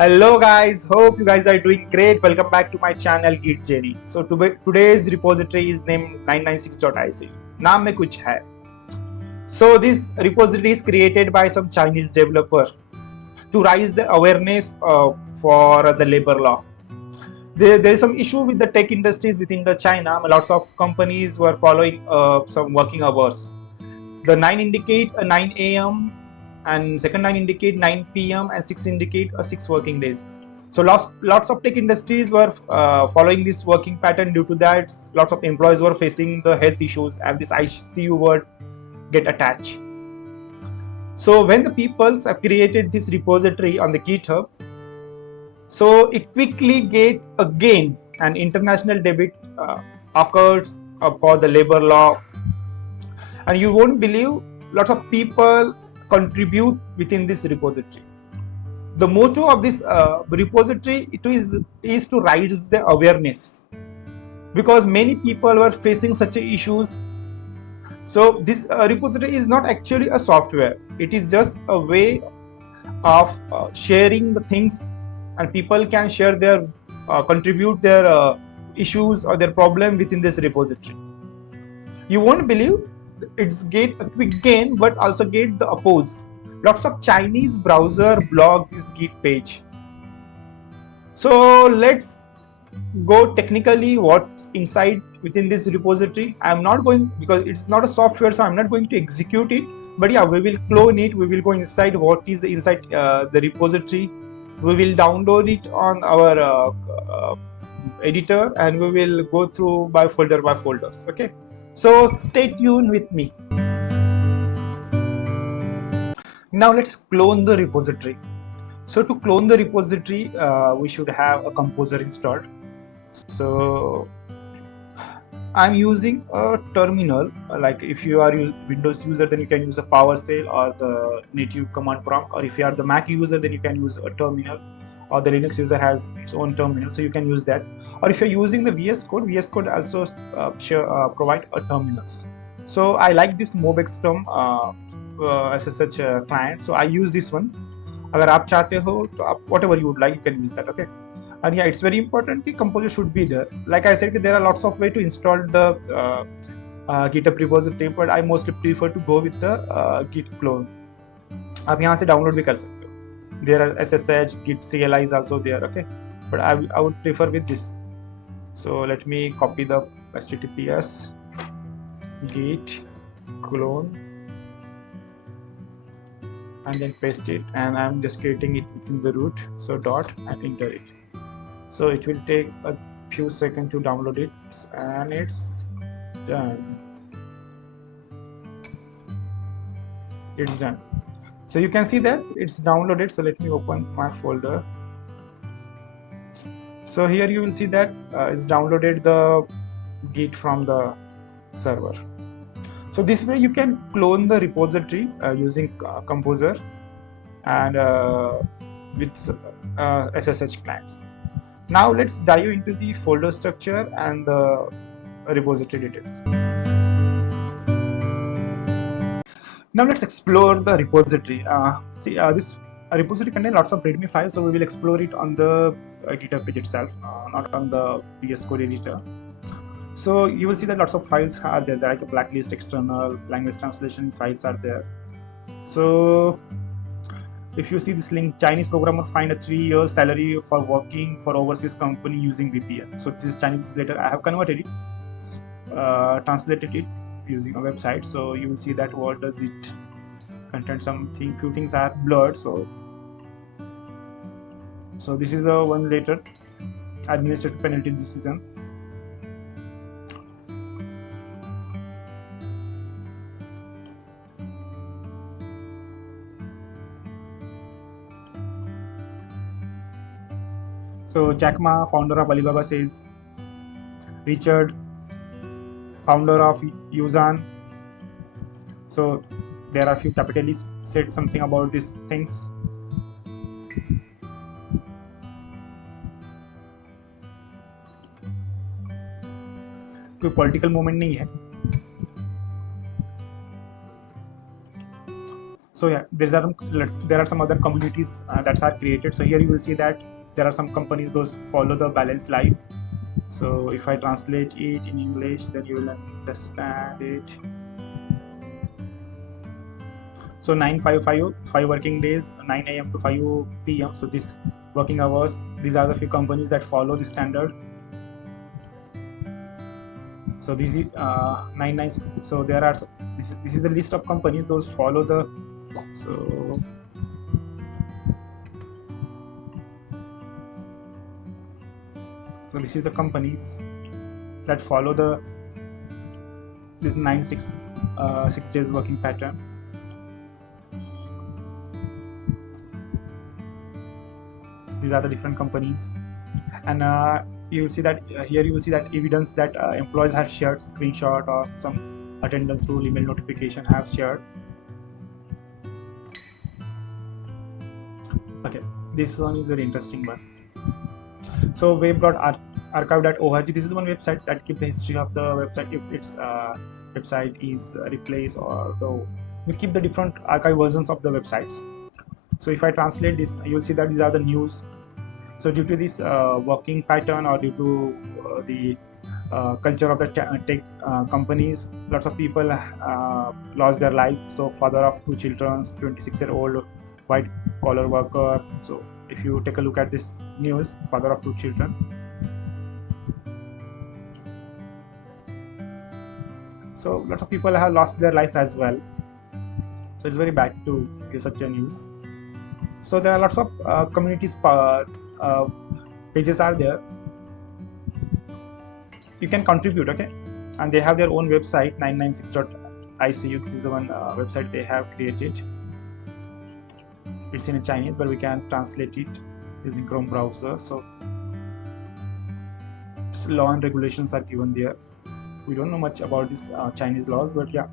Hello guys, hope you guys are doing great. Welcome back to my channel Git Journey. So today's repository is named 996.ic. नाम में कुछ है. So this repository is created by some Chinese developer to raise the awareness for the labor law. There is some issue with the tech industries within the China. Lots of companies were following some working hours. The 9 indicate a 9 a.m. and second 9 indicate 9 p.m. and 6 indicate a 6 working days. So lots of tech industries were following this working pattern. Due to that, lots of employees were facing the health issues and this ICU word get attached. So when the peoples have created this repository on the GitHub, so it quickly get again an international debate occurs for the labor law, and you won't believe lots of people contribute within this repository. The motto of this repository is to raise the awareness, because many people were facing such issues. So this repository is not actually a software, it is just a way of sharing the things, and people can share their contribute their issues or their problem within this repository. You won't believe it's get a quick gain but also get the oppose. Lots of Chinese browser blog this Git page. So let's go technically what's inside within this repository. I'm not going, because it's not a software, so I'm not going to execute it, but yeah, we will clone it. We will go inside what is inside the repository. We will download it on our editor, and we will go through by folders. Okay, so stay tuned with me. Now let's clone the repository. So to clone the repository, we should have a composer installed. So I'm using a terminal. Like if you are a Windows user, then you can use a PowerShell or the native command prompt, or if you are the Mac user, then you can use a terminal, or the Linux user has its own terminal, so you can use that. Or if you're using the VS Code also provide a terminals. So I like this MobXterm SSH client, so I use this one. अगर आप चाहते हो तो आप whatever you would like, you can use that. Okay. And yeah, it's very important that composer should be there. Like I said, there are lots of ways to install the GitHub repository, but I mostly prefer to go with the Git clone. आप यहाँ से download भी कर सकते हो. There are SSH, Git CLI is also there. Okay, but I would prefer with this. So let me copy the HTTPS Git clone and then paste it, and I'm just creating it within the root. So dot and enter it. So it will take a few seconds to download it, and it's done. It's done. So you can see that it's downloaded. So let me open my folder. So here you will see that it's downloaded the Git from the server. So this way you can clone the repository using Composer and with SSH clients. Now let's dive into the folder structure and the repository details. Now let's explore the repository. This repository contains lots of README files, so we will explore it on the GitHub page itself, not on the VS Code editor. So you will see that lots of files are there, like a blacklist, external, language translation files are there. So if you see this link, Chinese programmer find a 3-year salary for working for overseas company using VPN. So this is Chinese letter. I have converted it, translated it using a website. So you will see that what does it contain. Something, few things are blurred. So this is a one letter, administrative penalty decision. So Jack Ma, founder of Alibaba, says Richard, founder of Yuzan. So there are few capitalists said something about these things. कोई political movement नहीं है. So yeah, there are some other communities that are created. So here you will see that there are some companies those follow the balanced life. So if I translate it in English, then you will understand it. So 5 working days, 9 a.m. to 5 p.m. So this working hours, these are the few companies that follow the standard. So this is 996. So there are this is the list of companies those follow the. So this is the companies that follow this 6 days working pattern. So these are the different companies, and you will see that here you will see that evidence that employees have shared screenshot or some attendance rule email notification have shared. Okay, this one is very interesting one. So web.archive.org, this is one website that keeps the history of the website if its website is replaced, or we keep the different archive versions of the websites. So if I translate this, you'll see that these are the news. So due to this working pattern, or due to the culture of the tech companies, lots of people lost their life. So father of 2 children, 26-year-old white collar worker. So if you take a look at this news, father of 2 children. So lots of people have lost their lives as well. So it's very bad to hear such a news. So there are lots of communities pages are there. You can contribute, okay? And they have their own website, 996.icu. This is the one website they have created. It's in Chinese, but we can translate it using Chrome browser. So law and regulations are given there. We don't know much about this Chinese laws, but yeah.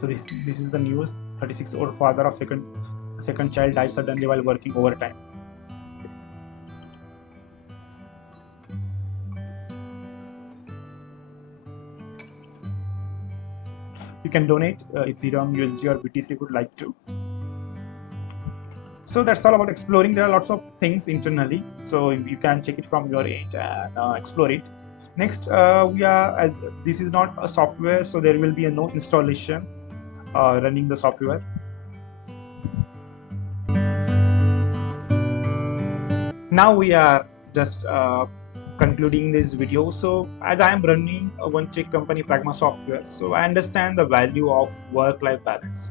So this is the news. 36-year-old father of second child died suddenly while working overtime. You can donate Ethereum, USD, or BTC if you would like to. So that's all about exploring. There are lots of things internally, so you can check it from your end and explore it. Next, as this is not a software, so there will be no installation running the software. Now we are just concluding this video. So as I am running a one check company, Pragma Software, so I understand the value of work-life balance.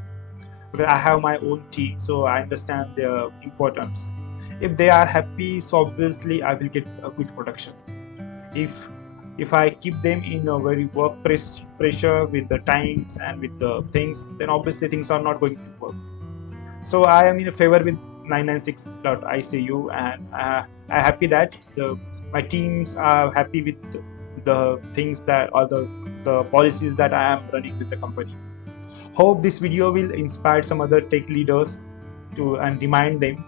Because I have my own team, so I understand their importance. If they are happy, so obviously I will get a good production. If I keep them in a very work pressure with the times and with the things, then obviously things are not going to work. So I am in favor with 996.icu, and I'm happy that my teams are happy with the things that, or the policies that I am running with the company. Hope this video will inspire some other tech leaders and remind them.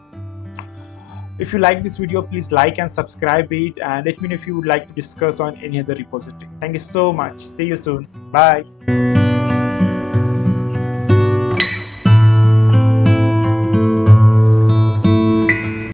If you like this video, please like and subscribe it, and let me know if you would like to discuss on any other repository. Thank you so much. See you soon. Bye.